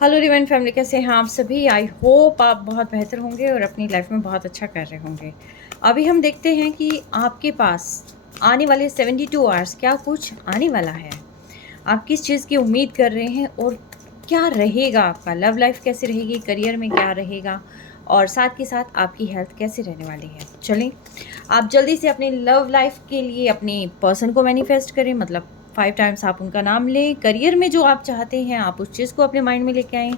Hello divine family, कैसे हैं आप सभी। आई होप आप बहुत बेहतर होंगे और अपनी लाइफ में बहुत अच्छा कर रहे होंगे। अभी हम देखते हैं कि आपके पास आने वाले 72 आवर्स क्या कुछ आने वाला है। आप किस चीज़ की उम्मीद कर रहे हैं और क्या रहेगा आपका, लव लाइफ कैसी रहेगी, करियर में क्या रहेगा और साथ के साथ आपकी हेल्थ कैसी रहने वाली है। चलें, आप जल्दी से अपनी लव लाइफ के लिए अपने पर्सन को मैनिफेस्ट करें, मतलब 5 टाइम्स आप उनका नाम लें। करियर में जो आप चाहते हैं आप उस चीज़ को अपने माइंड में लेके आएँ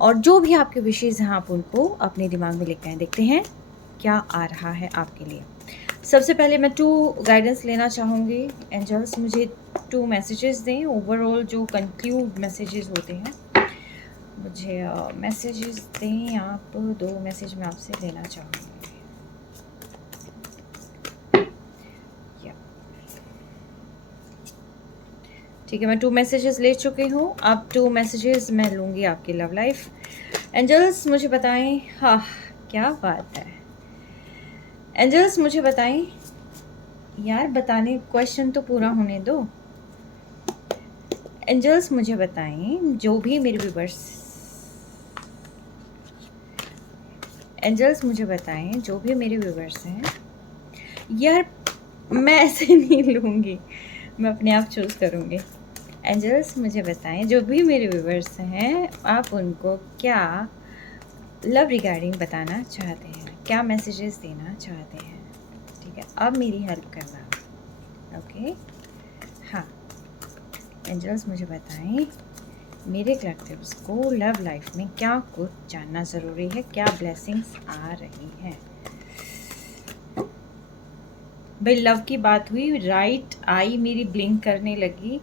और जो भी आपके विशेज़ हैं आप उनको अपने दिमाग में लेके आएँ। देखते हैं क्या आ रहा है आपके लिए। सबसे पहले मैं 2 गाइडेंस लेना चाहूँगी। एंजल्स मुझे 2 मैसेजेस दें, ओवरऑल जो कंक्लूड मैसेजेस होते हैं मुझे मैसेजेस दें आप। 2 मैसेज मैं आपसे लेना चाहूँगी। ठीक है, मैं 2 मैसेजेस ले चुकी हूँ। अब 2 मैसेजेस मैं लूँगी आपकी लव लाइफ। एंजल्स मुझे बताएं। हाँ, क्या बात है। एंजल्स मुझे बताएं यार, बताने क्वेश्चन तो पूरा होने दो। एंजल्स मुझे बताएं, जो भी मेरे व्यूवर्स, एंजल्स मुझे बताएं जो भी मेरे व्यूवर्स हैं। यार मैं ऐसे नहीं लूँगी, मैं अपने आप चूज़ करूँगी। एंजल्स मुझे बताएं जो भी मेरे व्यूवर्स हैं आप उनको क्या लव रिगार्डिंग बताना चाहते हैं, क्या मैसेजेस देना चाहते हैं। ठीक है, अब मेरी हेल्प करना। ओके, हाँ एंजल्स मुझे बताएं मेरे कलेक्टिव्स को लव लाइफ में क्या कुछ जानना ज़रूरी है, क्या ब्लेसिंग्स आ रही हैं। भाई लव की बात हुई, राइट आई मेरी ब्लिंक करने लगी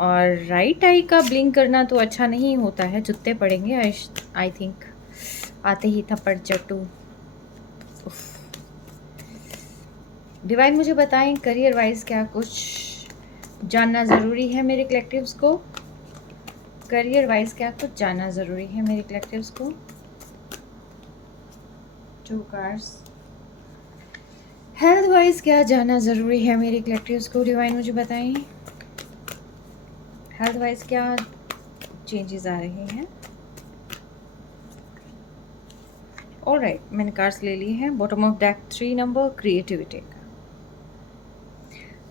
और राइट आई का ब्लिंक करना तो अच्छा नहीं होता है, जुत्ते पड़ेंगे आई थिंक। आते ही थप्पड़ चट्टू। डिवाइन मुझे बताएं करियर वाइज क्या कुछ जानना ज़रूरी है मेरे कलेक्टिव्स को। करियर वाइज क्या कुछ जानना ज़रूरी है मेरे कलेक्टिव्स को। 2 कार्ड्स। हेल्थ वाइज क्या जानना ज़रूरी है मेरे कलेक्टिव्स को, डिवाइन मुझे बताएं। हेल्थ वाइज क्या चेंजेस आ रहे हैं। ऑलराइट, मैंने कार्ड्स ले लिए हैं। Bottom of deck 3 number creativity का,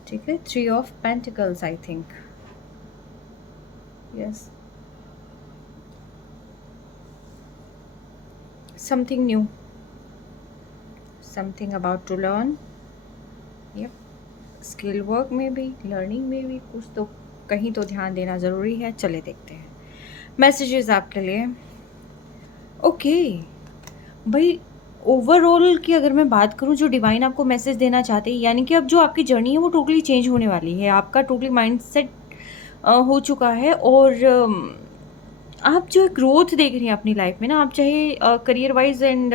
ठीक है। 3 of pentacles I think, yes. Something new, something about to learn. Yup, skill work में भी, लर्निंग में भी कुछ तो कहीं तो ध्यान देना ज़रूरी है। चले देखते हैं मैसेजेस आपके लिए। ओके भाई, ओवरऑल की अगर मैं बात करूं जो डिवाइन आपको मैसेज देना चाहते हैं, यानी कि अब जो आपकी जर्नी है वो टोटली चेंज होने वाली है। आपका टोटली माइंडसेट हो चुका है और आप जो ग्रोथ देख रही हैं अपनी लाइफ में ना, आप चाहे करियर वाइज एंड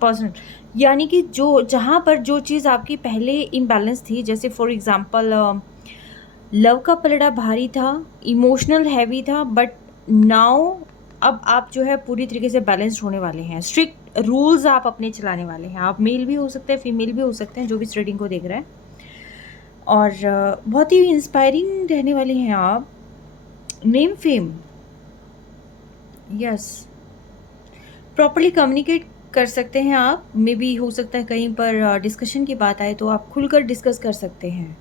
पर्सनल, यानी कि जो जहाँ पर जो चीज़ आपकी पहले इम्बैलेंस थी, जैसे फॉर एग्जांपल लव का पलड़ा भारी था, इमोशनल हैवी था, बट नाउ अब आप जो है पूरी तरीके से बैलेंस्ड होने वाले हैं। स्ट्रिक्ट रूल्स आप अपने चलाने वाले हैं। आप मेल भी हो सकते हैं, फीमेल भी हो सकते हैं, जो भी इस रीडिंग को देख रहे हैं। और बहुत ही इंस्पायरिंग रहने वाले हैं आप। Name fame, yes. Properly communicate कर सकते हैं आप। मे बी हो सकता है कहीं पर डिस्कशन की बात आए तो आप खुलकर डिस्कस कर सकते हैं।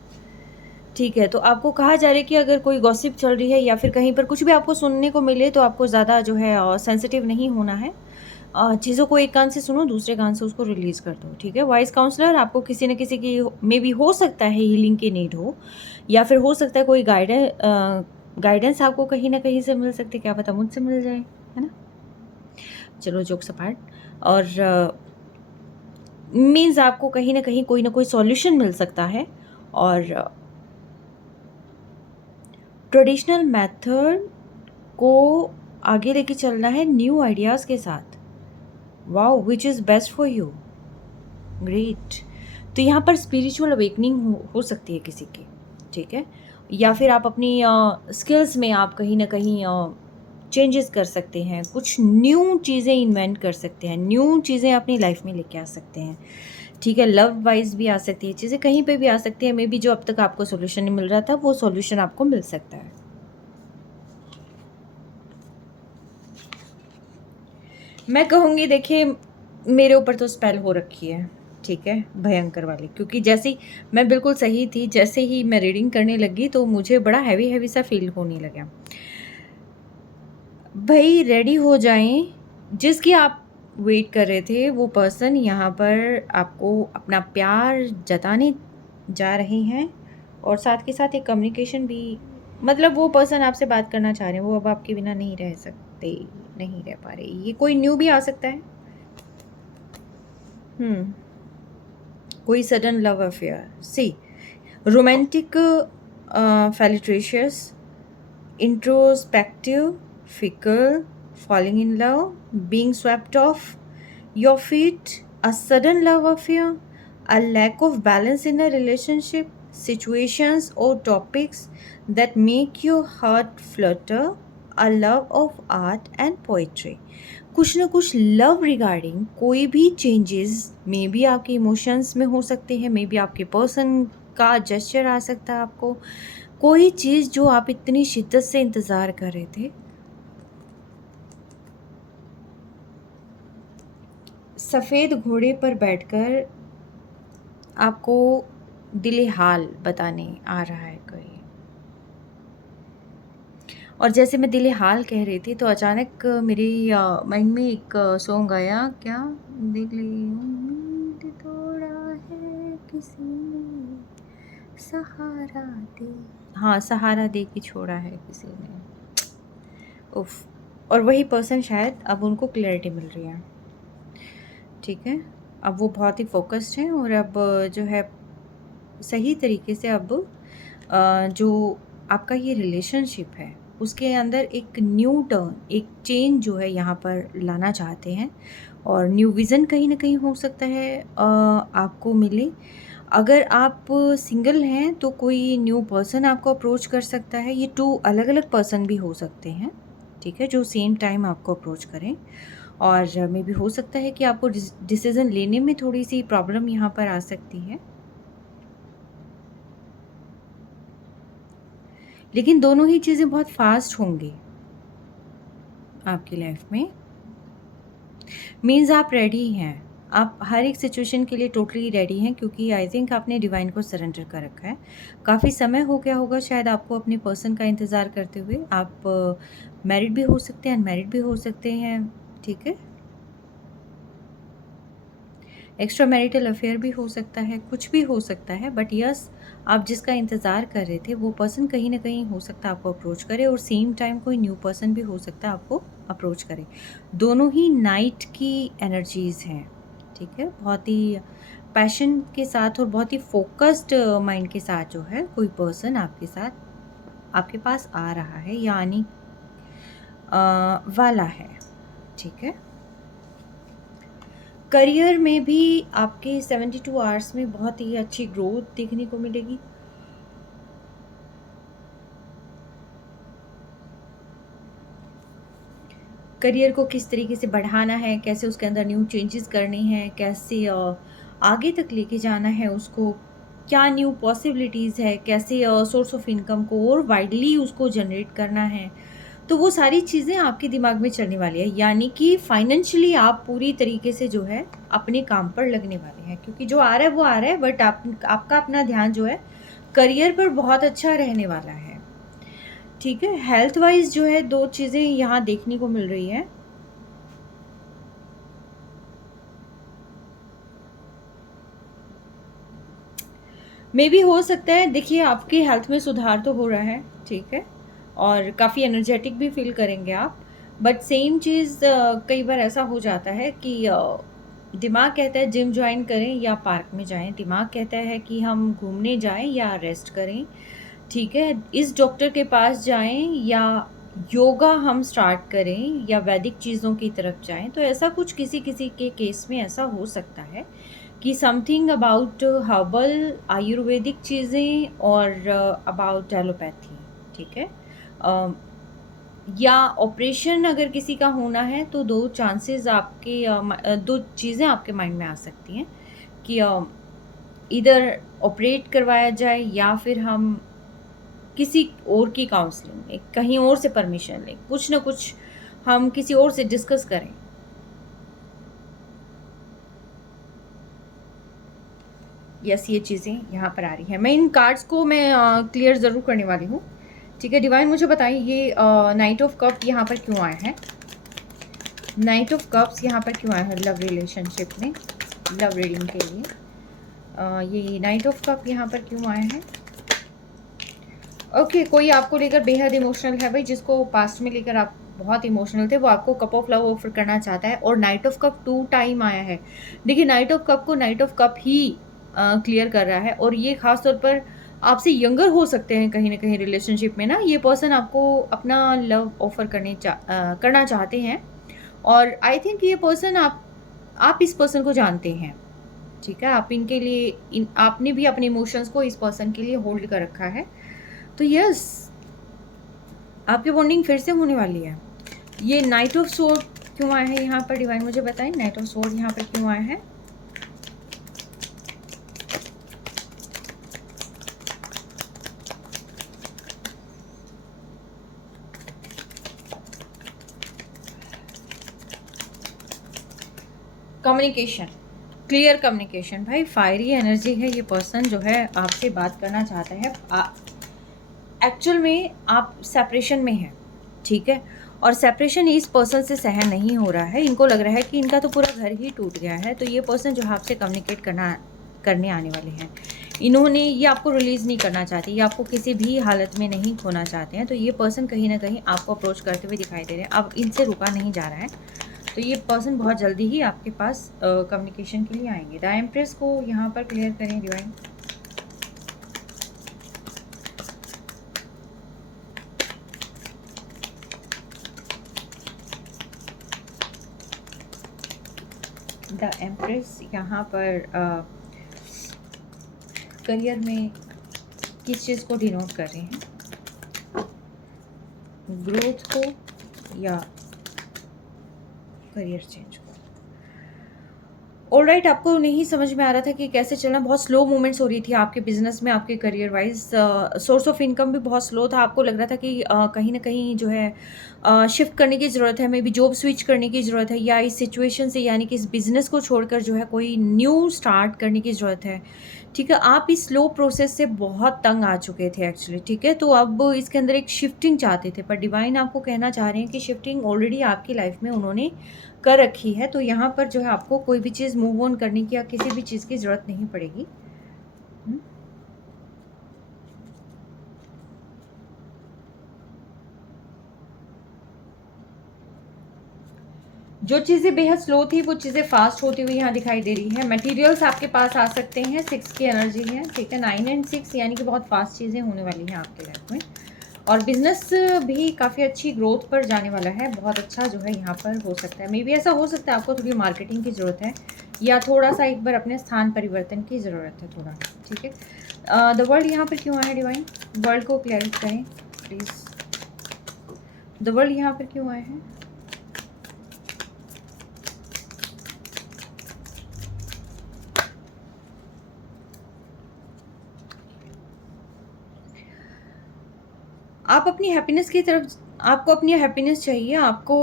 ठीक है, तो आपको कहा जा रहा है कि अगर कोई गॉसिप चल रही है या फिर कहीं पर कुछ भी आपको सुनने को मिले तो आपको ज़्यादा जो है सेंसिटिव नहीं होना है। चीज़ों को एक कान से सुनो, दूसरे कान से उसको रिलीज़ कर दो। ठीक है, वाइस काउंसलर आपको किसी न किसी की मे बी हो सकता है हीलिंग की नीड हो, या फिर हो सकता है कोई गाइडेंस आपको कहीं ना कहीं से मिल सकती है। क्या पता मुझसे मिल जाए, है ना। चलो जोक्स अपार्ट। और मीन्स आपको कहीं ना कहीं कोई ना कोई सॉल्यूशन मिल सकता है। और ट्रेडिशनल मेथड को आगे लेके चलना है न्यू आइडियाज़ के साथ। Wow, which is best for you. Great. तो यहाँ पर स्पिरिचुअल अवेकनिंग हो सकती है किसी की, ठीक है। या फिर आप अपनी स्किल्स में आप कहीं ना कहीं चेंजेस कर सकते हैं, कुछ न्यू चीज़ें इन्वेंट कर सकते हैं, न्यू चीज़ें अपनी लाइफ में लेके आ सकते हैं। ठीक है, लव वाइज भी आ सकती है चीज़ें, कहीं पे भी आ सकती है। मे बी जो अब तक आपको सोल्यूशन नहीं मिल रहा था वो सोल्यूशन आपको मिल सकता है। मैं कहूँगी देखिए मेरे ऊपर तो स्पेल हो रखी है, ठीक है, भयंकर वाली। क्योंकि जैसे ही मैं बिल्कुल सही थी, जैसे ही मैं रीडिंग करने लगी तो मुझे बड़ा हैवी सा फ़ील होने लगा। भई रेडी हो जाएँ, जिसकी आप वेट कर रहे थे वो पर्सन यहाँ पर आपको अपना प्यार जताने जा रहे हैं और साथ के साथ एक कम्युनिकेशन भी, मतलब वो पर्सन आपसे बात करना चाह रहे हैं, वो अब आपके बिना नहीं रह सकते, नहीं रह पा रहे। ये कोई न्यू भी आ सकता है। हुँ, कोई sudden love affair. C romantic, फेलिट्रेशियस, introspective, fickle, falling in love, being swept off your feet, a sudden love affair, a lack of balance in a relationship, situations or topics that make your heart flutter, a love of art and poetry. कुछ ना कुछ love regarding कोई भी changes may be आपके emotions में हो सकते हैं, मे बी आपके पर्सन का जेस्चर आ सकता है आपको, कोई चीज़ जो आप इतनी शिद्दत से इंतज़ार कर रहे थे, सफ़ेद घोड़े पर बैठकर आपको दिल हाल बताने आ रहा है कोई। और जैसे मैं दिल हाल कह रही थी तो अचानक मेरे माइंड में एक सॉन्ग आया, क्या, दिल उम्मीद तोड़ा है किसी ने, सहारा दे, हाँ सहारा दे के छोड़ा है किसी ने, उफ। और वही पर्सन शायद अब उनको क्लैरिटी मिल रही है, ठीक है, अब वो बहुत ही फोकस्ड हैं और अब जो है सही तरीके से अब जो आपका ये रिलेशनशिप है उसके अंदर एक न्यू टर्न, एक चेंज जो है यहाँ पर लाना चाहते हैं और न्यू विज़न कहीं ना कहीं हो सकता है आपको मिले। अगर आप सिंगल हैं तो कोई न्यू पर्सन आपको अप्रोच कर सकता है, ये 2 अलग अलग पर्सन भी हो सकते हैं, ठीक है, जो सेम टाइम आपको अप्रोच करें। और मे बी हो सकता है कि आपको डिसीज़न लेने में थोड़ी-सी प्रॉब्लम यहाँ पर आ सकती है। लेकिन दोनों ही चीज़ें बहुत फ़ास्ट होंगी आपकी लाइफ़ में। मीन्स आप रेडी हैं। आप हर एक सिचुएशन के लिए टोटली रेडी हैं क्योंकि आई थिंक आपने डिवाइन को सरेंडर कर रखा है। काफ़ी समय हो गया होगा शायद आपको अपने पर्सन का इंतज़ार करते हुए। आप मैरिड भी हो सकते हैं, अनमैरिड भी हो सकते हैं, ठीक है? एक्स्ट्रा मैरिटल अफेयर भी हो सकता है, कुछ भी हो सकता है, बट यस आप जिसका इंतज़ार कर रहे थे वो पर्सन कहीं न कहीं हो सकता है आपको अप्रोच करे और सेम टाइम कोई न्यू पर्सन भी हो सकता है आपको अप्रोच करे। दोनों ही नाइट की एनर्जीज़ हैं, ठीक है? बहुत ही पैशन के साथ और बहुत ही फ़ोकस्ड माइंड के साथ जो है कोई पर्सन आपके साथ आपके पास आ रहा है या आने वाला है, ठीक है? करियर में भी आपके 72 आवर्स में बहुत ही अच्छी ग्रोथ देखने को मिलेगी। करियर को किस तरीके से बढ़ाना है, कैसे उसके अंदर न्यू चेंजेस करने हैं, कैसे आगे तक लेके जाना है उसको, क्या न्यू पॉसिबिलिटीज़ है, कैसे सोर्स ऑफ इनकम को और वाइडली उसको जनरेट करना है। तो वो सारी चीज़ें आपके दिमाग में चलने वाली है, यानी कि फाइनेंशियली आप पूरी तरीके से जो है अपने काम पर लगने वाले हैं क्योंकि जो आ रहा है वो आ रहा है, बट आपका अपना ध्यान जो है करियर पर बहुत अच्छा रहने वाला है, ठीक है। हेल्थ वाइज जो है 2 चीज़ें यहाँ देखने को मिल रही है। मे भी हो सकता है, देखिए आपके हेल्थ में सुधार तो हो रहा है, ठीक है, और काफ़ी एनर्जेटिक भी फील करेंगे आप, बट सेम चीज़ कई बार ऐसा हो जाता है कि दिमाग कहता है जिम ज्वाइन करें या पार्क में जाएं, दिमाग कहता है कि हम घूमने जाएं या रेस्ट करें, ठीक है, इस डॉक्टर के पास जाएं या योगा हम स्टार्ट करें या वैदिक चीज़ों की तरफ जाएं। तो ऐसा कुछ किसी किसी के केस में ऐसा हो सकता है कि समथिंग अबाउट हर्बल आयुर्वेदिक चीज़ें और अबाउट एलोपैथी, ठीक है, या ऑपरेशन अगर किसी का होना है तो 2 चांसेस आपके 2 चीज़ें आपके माइंड में आ सकती हैं कि इधर ऑपरेट करवाया जाए या फिर हम किसी और की काउंसलिंग लें, कहीं और से परमिशन लें, कुछ ना कुछ हम किसी और से डिस्कस करें, यस, ये चीज़ें यहाँ पर आ रही हैं। मैं इन कार्ड्स को मैं क्लियर ज़रूर करने वाली हूँ। ठीक है, डिवाइन मुझे बताइए ये नाइट ऑफ कप यहाँ पर क्यों आया है? नाइट ऑफ कप्स यहाँ पर क्यों आया है लव रिलेशनशिप में, लव रीडिंग के लिए? ये नाइट ऑफ कप यहाँ पर क्यों आया है? ओके, कोई आपको लेकर बेहद इमोशनल है भाई, जिसको पास्ट में लेकर आप बहुत इमोशनल थे, वो आपको कप ऑफ लव ऑफर करना चाहता है। और नाइट ऑफ कप 2 टाइम आया है। देखिए, नाइट ऑफ कप को night of cup he clear कर रहा है, और ये खास तौर पर आपसे यंगर हो सकते हैं कहीं ना कहीं रिलेशनशिप में ना। ये पर्सन आपको अपना लव ऑफर करना चाहते हैं, और आई थिंक ये पर्सन आप इस पर्सन को जानते हैं। ठीक है, आप इनके लिए आपने भी अपने इमोशंस को इस पर्सन के लिए होल्ड कर रखा है। तो यस, आपकी बॉन्डिंग फिर से होने वाली है। ये नाइट ऑफ सोर्ड क्यों आया है यहाँ पर? डिवाइन मुझे बताएं, नाइट ऑफ सोर्ड यहाँ पर क्यों आया है? कम्युनिकेशन, क्लियर कम्युनिकेशन भाई। फायरी एनर्जी है, ये पर्सन जो है आपसे बात करना चाहता है। एक्चुअल में आप सेपरेशन में हैं, ठीक है, और सेपरेशन इस पर्सन से सहन नहीं हो रहा है। इनको लग रहा है कि इनका तो पूरा घर ही टूट गया है। तो ये पर्सन जो है आपसे कम्युनिकेट करने आने वाले हैं। इन्होंने ये आपको रिलीज़ नहीं करना चाहते, ये आपको किसी भी हालत में नहीं खोना चाहते हैं। तो ये पर्सन कहीं ना कहीं आपको अप्रोच करते हुए दिखाई दे रहे हैं। अब इनसे रुका नहीं जा रहा है, तो ये पर्सन बहुत जल्दी ही आपके पास कम्युनिकेशन के लिए आएंगे। द एम्प्रेस को यहाँ पर क्लियर करें डिवाइन। द एम्प्रेस यहाँ पर करियर में किस चीज़ को डिनोट कर रहे हैं? ग्रोथ को या करियर चेंज को? ऑलराइट, आपको नहीं समझ में आ रहा था कि कैसे चलना। बहुत स्लो मूवमेंट्स हो रही थी आपके बिजनेस में, आपके career wise. Source of income भी बहुत स्लो था। आपको लग रहा था कि कहीं ना कहीं जो है शिफ्ट करने की ज़रूरत है, मे बी जॉब स्विच करने की ज़रूरत है, या इस सिचुएशन से यानी कि इस बिज़नेस को छोड़कर जो है कोई न्यू स्टार्ट करने की ज़रूरत है। ठीक है, आप इस स्लो प्रोसेस से बहुत तंग आ चुके थे एक्चुअली। ठीक है, तो अब इसके अंदर एक शिफ्टिंग चाहते थे, पर डिवाइन आपको कहना चाह रहे हैं कि शिफ्टिंग ऑलरेडी आपकी लाइफ में उन्होंने कर रखी है। तो यहाँ पर जो है आपको कोई भी चीज़ मूव ऑन करने की या किसी भी चीज़ की ज़रूरत नहीं पड़ेगी। जो चीज़ें बेहद स्लो थी वो चीज़ें फास्ट होती हुई यहाँ दिखाई दे रही है। मटेरियल्स आपके पास आ सकते हैं। 6 की एनर्जी है, ठीक है, 9 एंड 6 यानी कि बहुत फास्ट चीज़ें होने वाली हैं आपके लाइफ में। और बिजनेस भी काफ़ी अच्छी ग्रोथ पर जाने वाला है। बहुत अच्छा जो है यहाँ पर हो सकता है। मे बी ऐसा हो सकता है आपको थोड़ी मार्केटिंग की ज़रूरत है, या थोड़ा सा एक बार अपने स्थान परिवर्तन की ज़रूरत है थोड़ा। ठीक है, द वर्ल्ड यहाँ पर क्यों आया है डिवाइन? वर्ल्ड को क्लैरिफाई करें प्लीज़। द वर्ल्ड यहाँ पर क्यों आया है? आप अपनी हैप्पीनेस की तरफ, आपको अपनी हैप्पीनेस चाहिए। आपको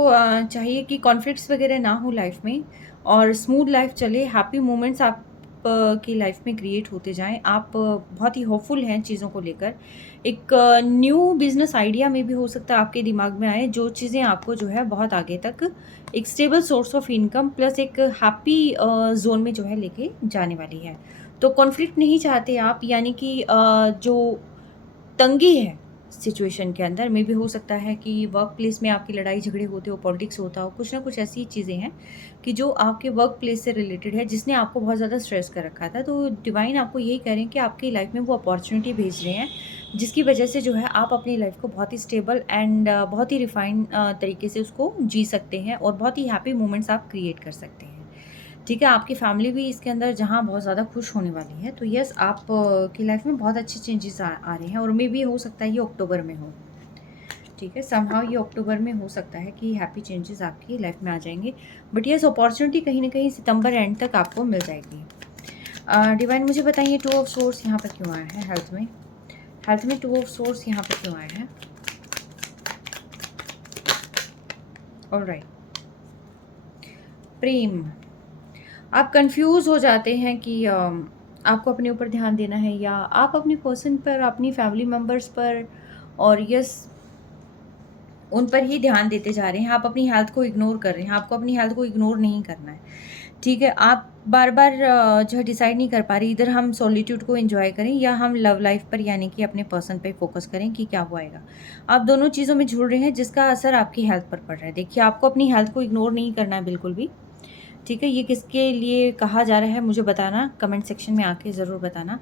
चाहिए कि कॉन्फ्लिक्ट्स वगैरह ना हो लाइफ में, और स्मूथ लाइफ चले। हैप्पी मोमेंट्स आप की लाइफ में क्रिएट होते जाएं। आप बहुत ही होपफुल हैं चीज़ों को लेकर। एक न्यू बिजनेस आइडिया में भी हो सकता है आपके दिमाग में आए, जो चीज़ें आपको जो है बहुत आगे तक एक stable source of income plus एक हैप्पी जोन में जो है लेके जाने वाली है। तो कॉन्फ्लिक्ट नहीं चाहते आप, यानी कि जो तंगी है सिचुएशन के अंदर, में भी हो सकता है कि वर्क प्लेस में आपकी लड़ाई झगड़े होते हो, पॉलिटिक्स होता हो, कुछ ना कुछ ऐसी चीज़ें हैं कि जो आपके वर्क प्लेस से रिलेटेड है, जिसने आपको बहुत ज़्यादा स्ट्रेस कर रखा था। तो डिवाइन आपको यही कह रहे हैं कि आपकी लाइफ में वो अपॉर्चुनिटी भेज रहे हैं, जिसकी वजह से जो है आप अपनी लाइफ को बहुत ही स्टेबल एंड बहुत ही रिफाइंड तरीके से उसको जी सकते हैं, और बहुत ही हैप्पी मोमेंट्स आप क्रिएट कर सकते हैं। ठीक है, आपकी फैमिली भी इसके अंदर जहाँ बहुत ज़्यादा खुश होने वाली है। तो यस, आप की लाइफ में बहुत अच्छे चेंजेस आ रहे हैं, और मे भी हो सकता है ये अक्टूबर में हो। ठीक है, समहाउ ये अक्टूबर में हो सकता है कि हैप्पी चेंजेस आपकी लाइफ में आ जाएंगे। बट यस, अपॉर्चुनिटी कहीं ना कहीं सितंबर एंड तक आपको मिल जाएगी। डिवाइन मुझे बताइए 2 ऑफ सोर्स यहाँ पर क्यों आया है? हेल्थ में 2 ऑफ सोर्स यहाँ पर क्यों आया है? ऑलराइट, प्रेम। आप कंफ्यूज हो जाते हैं कि आपको अपने ऊपर ध्यान देना है, या आप अपने पर्सन पर, अपनी फैमिली मेम्बर्स पर और यस उन पर ही ध्यान देते जा रहे हैं। आप अपनी हेल्थ को इग्नोर कर रहे हैं। आपको अपनी हेल्थ को इग्नोर नहीं करना है, ठीक है। आप बार बार जो है डिसाइड नहीं कर पा रही, इधर हम सॉलिट्यूड को एंजॉय करें या हम लव लाइफ पर यानी कि अपने पर्सन पे फोकस करें कि क्या हुआएगा। आप दोनों चीज़ों में झूल रहे हैं जिसका असर आपकी हेल्थ पर पड़ रहा है। देखिए, आपको अपनी हेल्थ को इग्नोर नहीं करना है बिल्कुल भी, ठीक है। ये किसके लिए कहा जा रहा है मुझे बताना, कमेंट सेक्शन में आके ज़रूर बताना,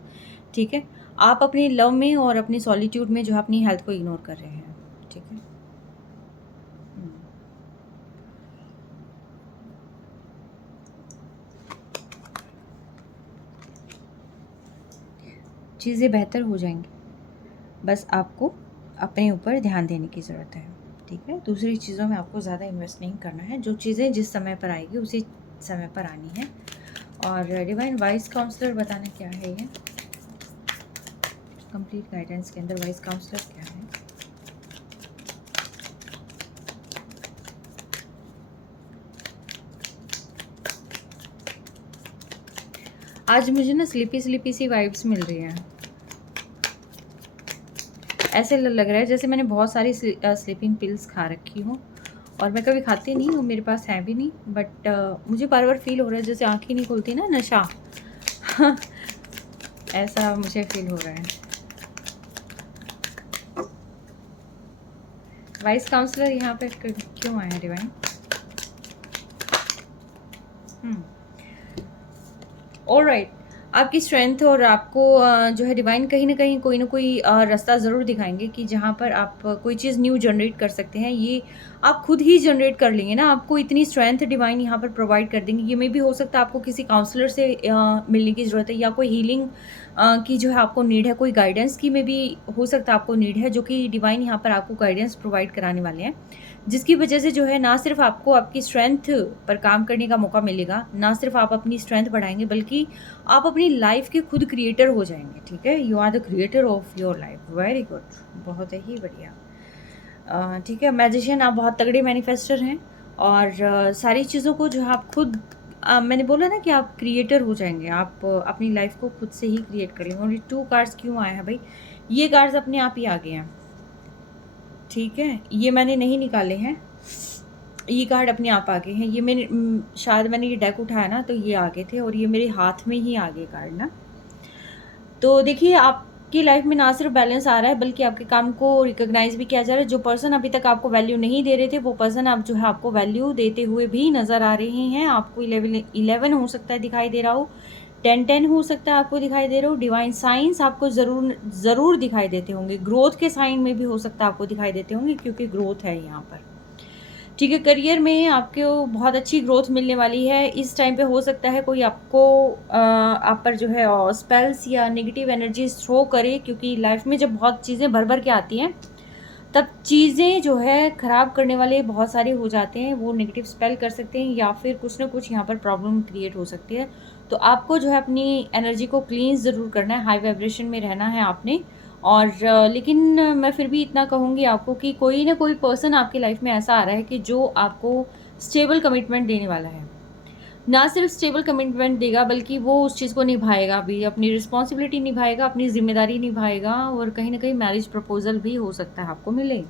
ठीक है। आप अपनी लव में और अपनी सॉलिट्यूड में जो है अपनी हेल्थ को इग्नोर कर रहे हैं, ठीक है। चीज़ें बेहतर हो जाएंगी, बस आपको अपने ऊपर ध्यान देने की ज़रूरत है, ठीक है। दूसरी चीज़ों में आपको ज़्यादा इन्वेस्ट नहीं करना है। जो चीज़ें जिस समय पर आएगी उसी समय पर आनी है। और डिवाइन वाइस काउंसलर बताना क्या है, ये कंप्लीट गाइडेंस के अंदर वाइस काउंसलर क्या है। आज मुझे ना स्लीपी स्लीपी सी वाइब्स मिल रही हैं। ऐसे लग रहा है जैसे मैंने बहुत सारी स्लीपिंग पिल्स खा रखी हूँ, और मैं कभी खाती नहीं हूँ, मेरे पास है भी नहीं, बट मुझे बार बार फील हो रहा है जैसे आँखें नहीं खुलती ना, नशा ऐसा मुझे फील हो रहा है। वाइस काउंसलर यहाँ पे क्यों आए हैं डिवाइन? ऑलराइट, आपकी स्ट्रेंथ और आपको जो है डिवाइन कहीं ना कहीं कोई ना कोई रास्ता ज़रूर दिखाएंगे कि जहाँ पर आप कोई चीज़ न्यू जनरेट कर सकते हैं। ये आप खुद ही जनरेट कर लेंगे ना, आपको इतनी स्ट्रेंथ डिवाइन यहाँ पर प्रोवाइड कर देंगे। ये में भी हो सकता है आपको किसी काउंसलर से मिलने की ज़रूरत है, या कोई हीलिंग की जो है आपको नीड है, कोई गाइडेंस की में भी हो सकता है आपको नीड है, जो कि डिवाइन यहाँ पर आपको गाइडेंस प्रोवाइड कराने वाले हैं, जिसकी वजह से जो है ना सिर्फ आपको आपकी स्ट्रेंथ पर काम करने का मौका मिलेगा, ना सिर्फ आप अपनी स्ट्रेंथ बढ़ाएंगे, बल्कि आप अपनी लाइफ के खुद क्रिएटर हो जाएंगे, ठीक है। You are the creator of your life. Very good, बहुत ही बढ़िया, ठीक है। मैजिशियन, आप बहुत तगड़े मैनिफेस्टर हैं, और सारी चीज़ों को जो है आप खुद मैंने बोला ना कि आप क्रिएटर हो जाएंगे, आप अपनी लाइफ को खुद से ही क्रिएट कर लेंगे। और ये 2 कार्ड्स क्यों आए हैं भाई? ये कार्ड्स अपने आप ही आ गए हैं, ठीक है। ये मैंने नहीं निकाले हैं, ये कार्ड अपने आप आ गए हैं। ये मैंने शायद मैंने ये डेक उठाया ना तो ये आ गए थे, और ये मेरे हाथ में ही आ गए कार्ड ना। तो देखिए, आपकी लाइफ में ना सिर्फ बैलेंस आ रहा है, बल्कि आपके काम को रिकॉग्नाइज भी किया जा रहा है। जो पर्सन अभी तक आपको वैल्यू नहीं दे रहे थे, वो पर्सन अब जो है आपको वैल्यू देते हुए भी नज़र आ रहे हैं। आपको 11 हो सकता है दिखाई दे रहा हो, 10 हो सकता है आपको दिखाई दे रहा हो। डिवाइन साइंस आपको ज़रूर दिखाई देते होंगे। ग्रोथ के साइन में भी हो सकता है आपको दिखाई देते होंगे, क्योंकि ग्रोथ है यहाँ पर, ठीक है। करियर में आपको बहुत अच्छी ग्रोथ मिलने वाली है। इस टाइम पे हो सकता है कोई आपको आप पर जो है स्पेल्स या नेगेटिव एनर्जीज थ्रो करे, क्योंकि लाइफ में जब बहुत चीज़ें भर भर के आती हैं तब चीज़ें जो है ख़राब करने वाले बहुत सारे हो जाते हैं। वो नेगेटिव स्पेल कर सकते हैं, या फिर कुछ ना कुछ यहाँ पर प्रॉब्लम क्रिएट हो सकती है। तो आपको जो है अपनी एनर्जी को क्लीन ज़रूर करना है, हाई वाइब्रेशन में रहना है आपने। और लेकिन मैं फिर भी इतना कहूँगी आपको कि कोई ना कोई पर्सन आपकी लाइफ में ऐसा आ रहा है कि जो आपको स्टेबल कमिटमेंट देने वाला है। ना सिर्फ स्टेबल कमिटमेंट देगा, बल्कि वो उस चीज़ को निभाएगा भी, अपनी रिस्पॉन्सिबिलिटी निभाएगा, अपनी जिम्मेदारी निभाएगा, और कहीं ना कहीं मैरिज प्रपोजल भी हो सकता है आपको मिले।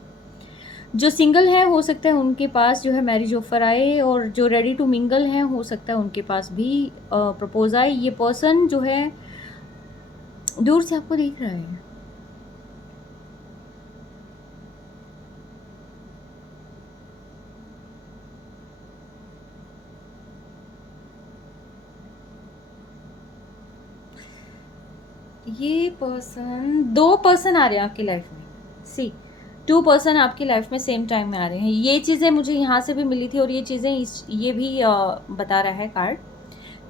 जो सिंगल है हो सकता है उनके पास जो है मैरिज ऑफर आए, और जो रेडी टू मिंगल हैं हो सकता है उनके पास भी प्रपोज आए। ये पर्सन जो है दूर से आपको देख रहा है, ये पर्सन 2 पर्सन आ रहे हैं आपकी लाइफ में। सी 2 पर्सन आपकी लाइफ में सेम टाइम में आ रहे हैं। ये चीज़ें मुझे यहाँ से भी मिली थी, और ये चीज़ें ये भी बता रहा है कार्ड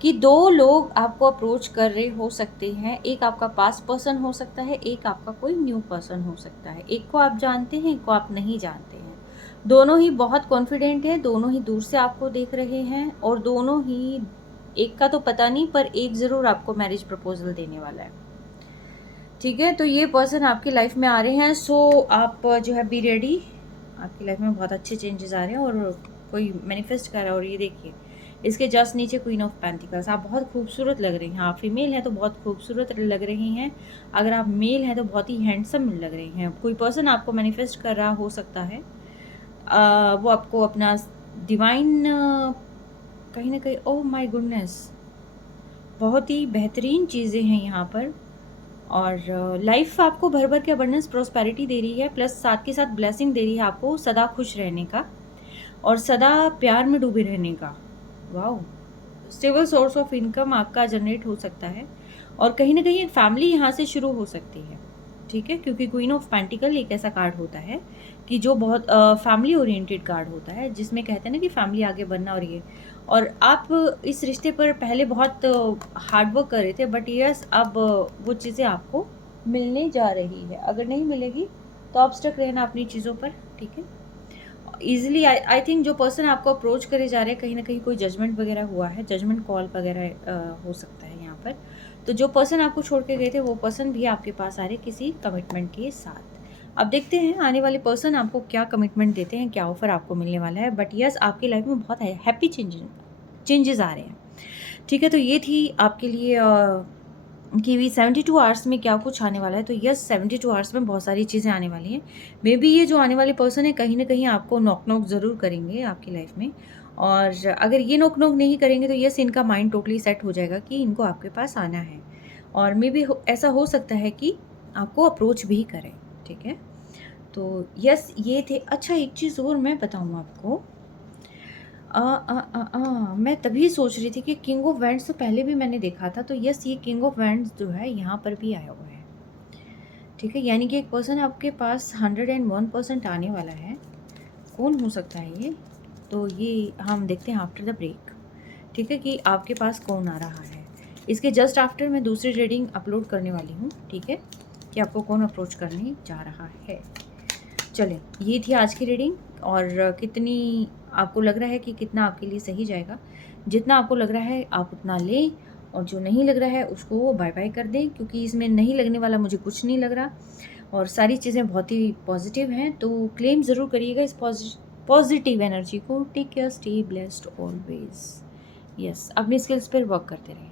कि 2 लोग आपको अप्रोच कर रहे हो सकते हैं। एक आपका पास्ट पर्सन हो सकता है, एक आपका कोई न्यू पर्सन हो सकता है। एक को आप जानते हैं, एक को आप नहीं जानते हैं। दोनों ही बहुत कॉन्फिडेंट हैं, दोनों ही दूर से आपको देख रहे हैं, और दोनों ही, एक का तो पता नहीं पर एक ज़रूर आपको मैरिज प्रपोजल देने वाला है, ठीक है। तो ये पर्सन आपकी लाइफ में आ रहे हैं। सो आप जो है बी रेडी, आपकी लाइफ में बहुत अच्छे चेंजेस आ रहे हैं, और कोई मैनिफेस्ट कर रहा है। और ये देखिए, इसके जस्ट नीचे क्वीन ऑफ पेंटिकल्स। आप बहुत खूबसूरत लग रही हैं, आप फीमेल हैं तो बहुत खूबसूरत लग रही हैं, अगर आप मेल हैं तो बहुत ही हैंडसम लग रही हैं। कोई पर्सन आपको मैनिफेस्ट कर रहा हो सकता है, वो आपको अपना डिवाइन कहीं ना कहीं, ओह माय गुडनेस, बहुत ही बेहतरीन चीज़ें हैं यहाँ पर। और लाइफ आपको भर भर के अबंडेंस प्रॉस्पेरिटी दे रही है, प्लस साथ के साथ ब्लेसिंग दे रही है आपको सदा खुश रहने का और सदा प्यार में डूबे रहने का। Wow, stable source of income आपका जनरेट हो सकता है और कहीं ना कहीं एक फैमिली यहाँ से शुरू हो सकती है, ठीक है, क्योंकि क्वीन ऑफ पेंटिकल एक ऐसा कार्ड होता है कि जो बहुत फैमिली ओरिएंटेड कार्ड होता है, जिसमें कहते हैं ना कि फैमिली आगे बढ़ना। और आप इस रिश्ते पर पहले बहुत हार्ड वर्क कर रहे थे, बट यस अब वो चीज़ें आपको मिलने जा रही है। अगर नहीं मिलेगी तो आप स्टक रहना अपनी चीज़ों पर, ठीक है। ईजिली आई थिंक जो पर्सन आपको अप्रोच करे जा रहे हैं, कहीं ना कहीं कोई जजमेंट वगैरह हुआ है, जजमेंट कॉल वगैरह हो सकता है यहाँ पर। तो जो पर्सन आपको छोड़ के गए थे वो पर्सन भी आपके पास आ रहे किसी कमिटमेंट के साथ। अब देखते हैं आने वाले पर्सन आपको क्या कमिटमेंट देते हैं, क्या ऑफर आपको मिलने वाला है। बट यस, आपकी लाइफ में बहुत हैप्पी चेंजेस आ रहे हैं, ठीक है। तो ये थी आपके लिए कि भी 72 आवर्स में क्या कुछ आने वाला है। तो यस, 72 आवर्स में बहुत सारी चीज़ें आने वाली हैं। मे बी ये जो आने वाले पर्सन है कहीं ना कहीं आपको नॉक नॉक ज़रूर करेंगे आपकी लाइफ में, और अगर ये नॉक नॉक नहीं करेंगे तो यस, इनका माइंड टोटली सेट हो जाएगा कि इनको आपके पास आना है। और मे बी ऐसा हो सकता है कि आपको अप्रोच भी करें, ठीक है। तो यस, ये थे। अच्छा, एक चीज़ और मैं बताऊँ आपको, मैं तभी सोच रही थी कि किंग ऑफ वैंड्स तो पहले भी मैंने देखा था। तो यस, ये किंग ऑफ वैंड्स जो है यहाँ पर भी आया हुआ है, ठीक है। यानी कि एक पर्सन आपके पास 101% आने वाला है। कौन हो सकता है ये? तो ये हम देखते हैं आफ्टर द ब्रेक, ठीक है, कि आपके पास कौन आ रहा है। इसके जस्ट आफ्टर मैं दूसरी रीडिंग अपलोड करने वाली हूँ, ठीक है, कि आपको कौन अप्रोच करने जा रहा है। चलें, ये थी आज की रीडिंग। और कितनी आपको लग रहा है कि कितना आपके लिए सही जाएगा, जितना आपको लग रहा है आप उतना लें, और जो नहीं लग रहा है उसको बाय बाय कर दें, क्योंकि इसमें नहीं लगने वाला मुझे कुछ नहीं लग रहा और सारी चीज़ें बहुत ही पॉजिटिव हैं। तो क्लेम ज़रूर करिएगा इस पॉजिटिव एनर्जी को। Take care, stay blessed always. Yes, अपनी स्किल्स पर वर्क करते रहें।